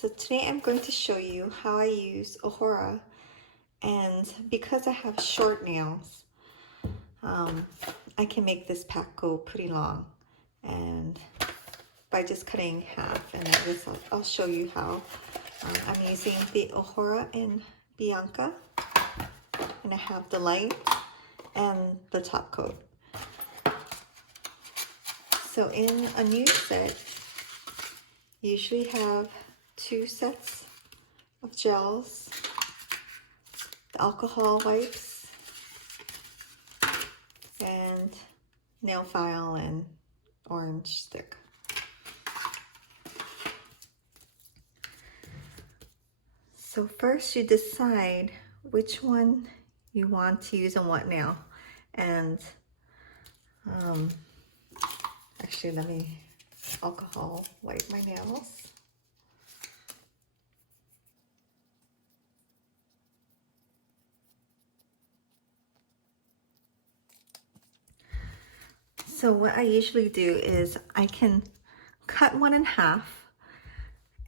So today I'm going to show you how I use Ohora, and because I have short nails, I can make this pack go pretty long, and by just cutting half, and I guess I'll show you how. I'm using the Ohora in Bianca, and I have the light and the top coat. So in a new set, you usually have 2 sets of gels, the alcohol wipes, and nail file and orange stick. So first you decide which one you want to use on what nail. And actually let me alcohol wipe my nails. So what I usually do is I can cut one in half,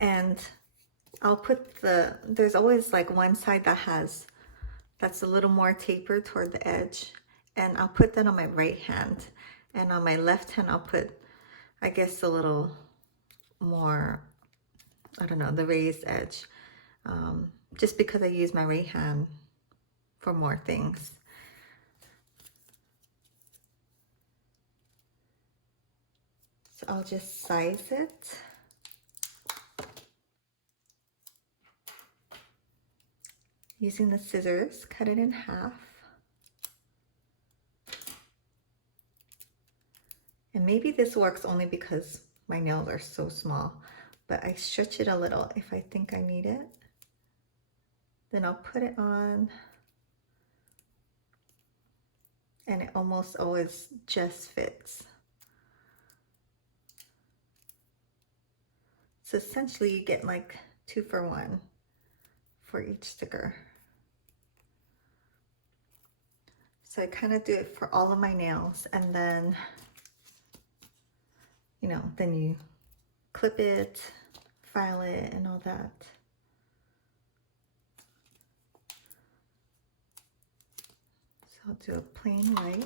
and I'll put there's always like one side that's a little more tapered toward the edge, and I'll put that on my right hand, and on my left hand I'll put, I guess, a little more, I don't know, the raised edge, just because I use my right hand for more things. So I'll just size it. Using the scissors, cut it in half. And maybe this works only because my nails are so small, but I stretch it a little if I think I need it. Then I'll put it on, and it almost always just fits. So essentially you get like 2 for 1 for each sticker. So I kind of do it for all of my nails, and then, you know, then you clip it, file it, and all that. So I'll do a plain white.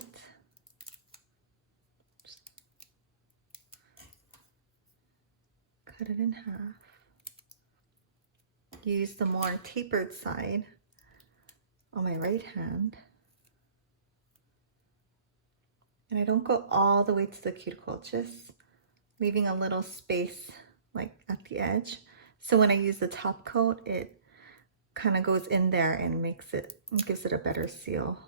Cut it in half. Use the more tapered side on my right hand. And I don't go all the way to the cuticle, just leaving a little space like at the edge. So when I use the top coat, it kind of goes in there and gives it a better seal.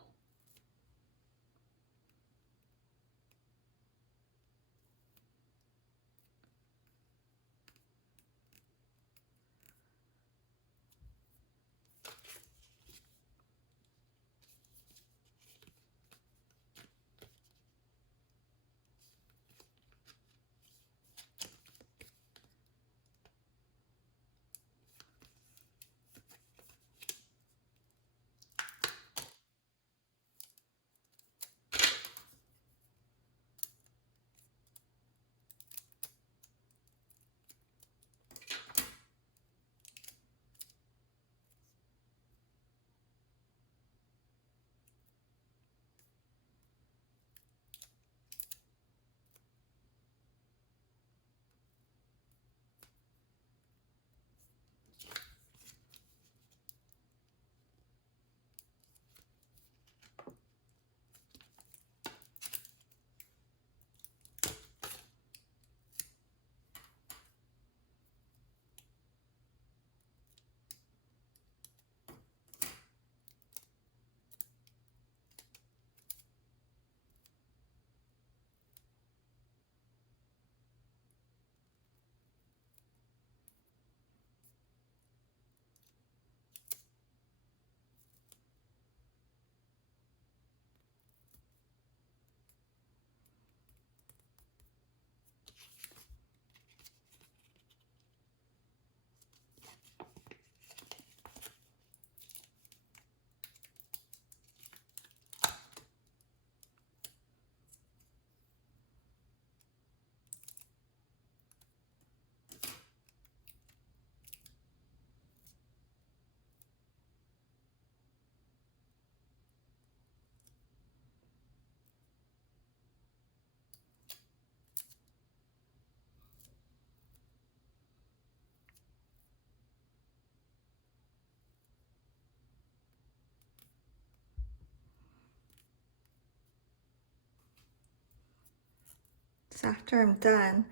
So after I'm done,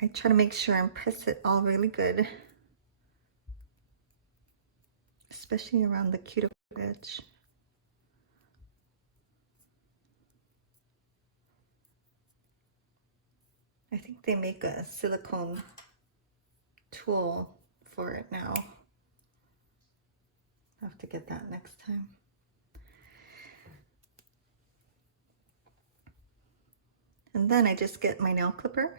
I try to make sure and press it all really good, especially around the cuticle edge. I think they make a silicone tool for it now. I'll have to get that next time. And then I just get my nail clipper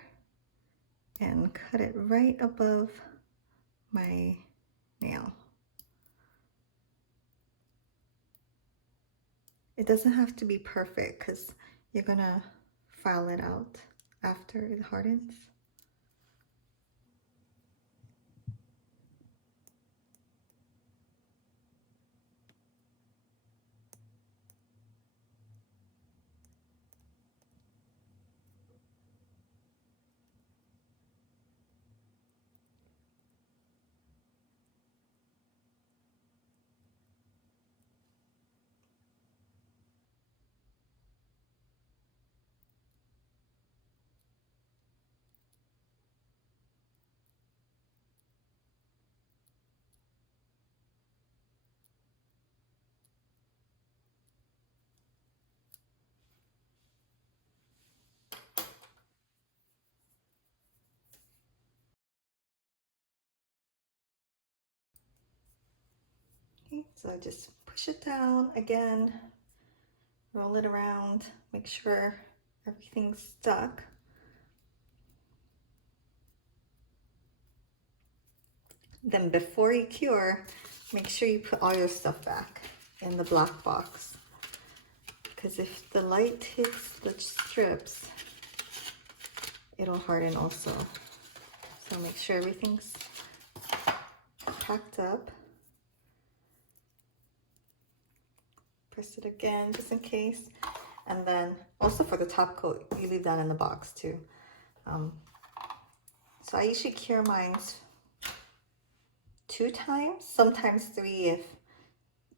and cut it right above my nail. It doesn't have to be perfect because you're gonna file it out after it hardens. Okay, so I just push it down again, roll it around, make sure everything's stuck. Then before you cure, make sure you put all your stuff back in the black box. Because if the light hits the strips, it'll harden also. So make sure everything's packed up. Press it again just in case. And then also for the top coat, you leave that in the box too. So I usually cure mine 2 times, sometimes 3 if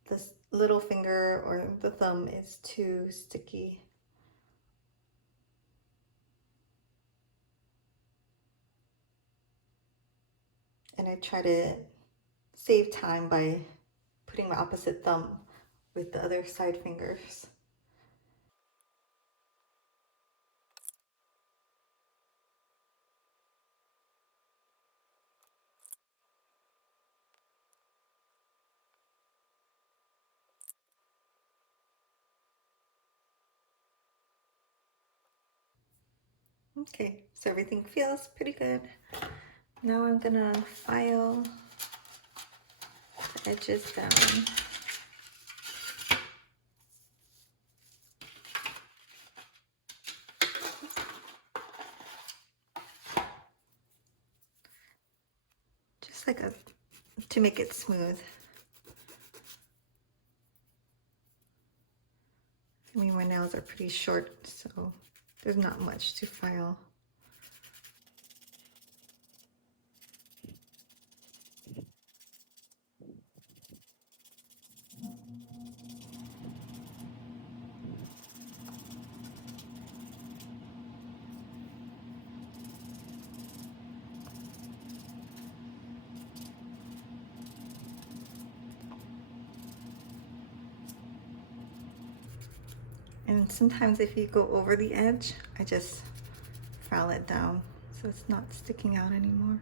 the little finger or the thumb is too sticky. And I try to save time by putting my opposite thumb with the other side fingers. Okay, so everything feels pretty good. Now I'm gonna file the edges down. Just like to make it smooth. I mean, my nails are pretty short, so there's not much to file. And sometimes if you go over the edge, I just file it down so it's not sticking out anymore.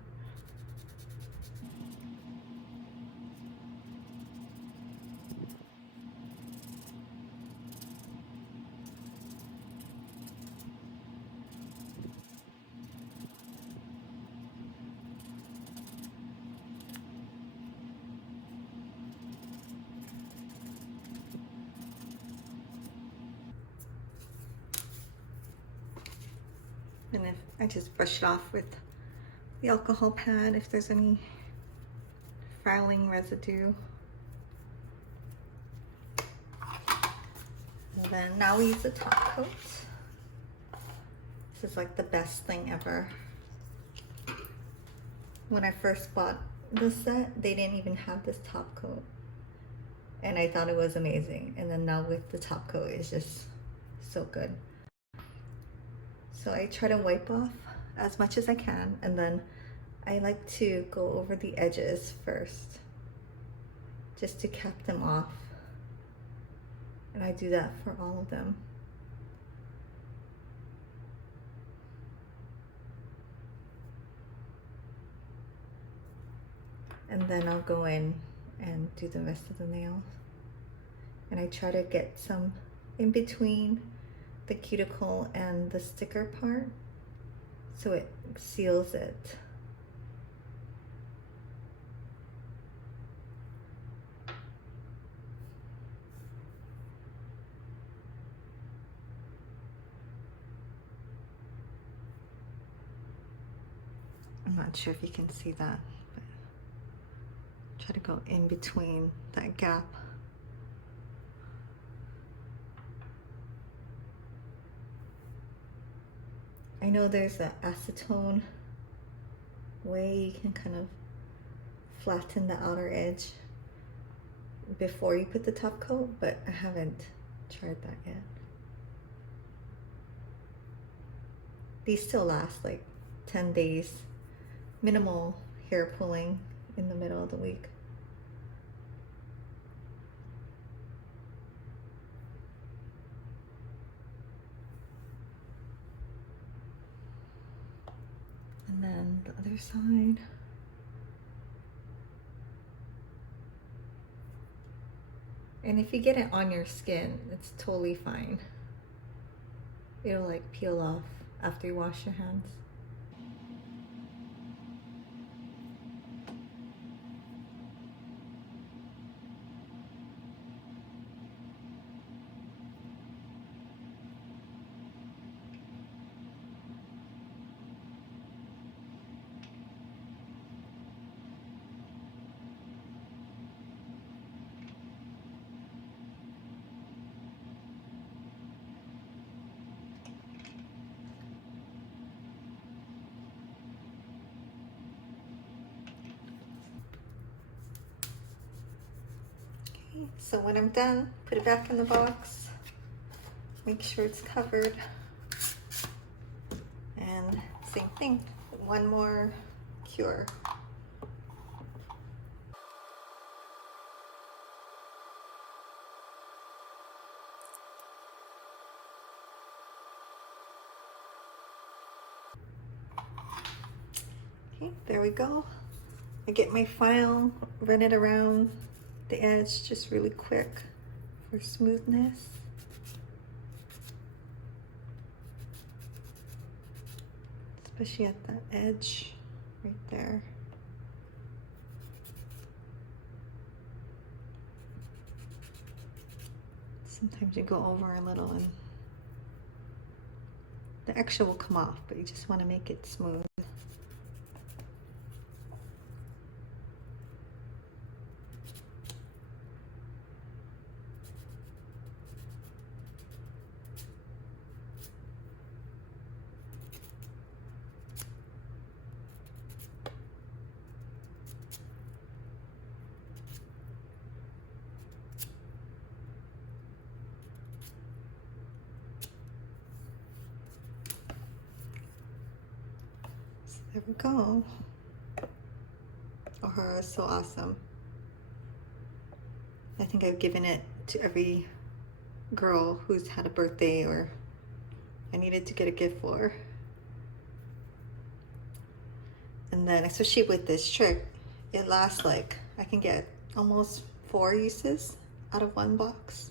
And if I just brush it off with the alcohol pad if there's any filing residue. And then now we use the top coat. This is like the best thing ever. When I first bought this set, they didn't even have this top coat. And I thought it was amazing. And then now with the top coat, it's just so good. So I try to wipe off as much as I can, and then I like to go over the edges first just to cap them off. And I do that for all of them. And then I'll go in and do the rest of the nails. And I try to get some in between the cuticle and the sticker part so it seals it. I'm not sure if you can see that, but try to go in between that gap. I know there's an acetone way you can kind of flatten the outer edge before you put the top coat, but I haven't tried that yet. These still last like 10 days. Minimal hair pulling in the middle of the week. And then the other side. And if you get it on your skin, it's totally fine. It'll like peel off after you wash your hands. So when I'm done, put it back in the box, make sure it's covered, and same thing, one more cure. Okay, there we go. I get my file, run it around the edge just really quick for smoothness. Especially at that edge right there. Sometimes you go over a little and the extra will come off, but you just want to make it smooth. There we go. Ohora is so awesome. I think I've given it to every girl who's had a birthday or I needed to get a gift for. And then especially with this trick, it lasts like, I can get almost 4 uses out of one box.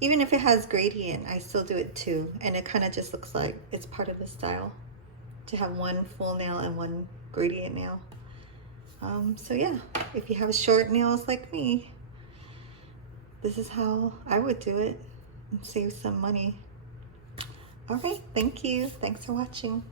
Even if it has gradient, I still do it too. And it kind of just looks like it's part of the style to have one full nail and one gradient nail. So yeah, if you have short nails like me, this is how I would do it and save some money. All right, thank you. Thanks for watching.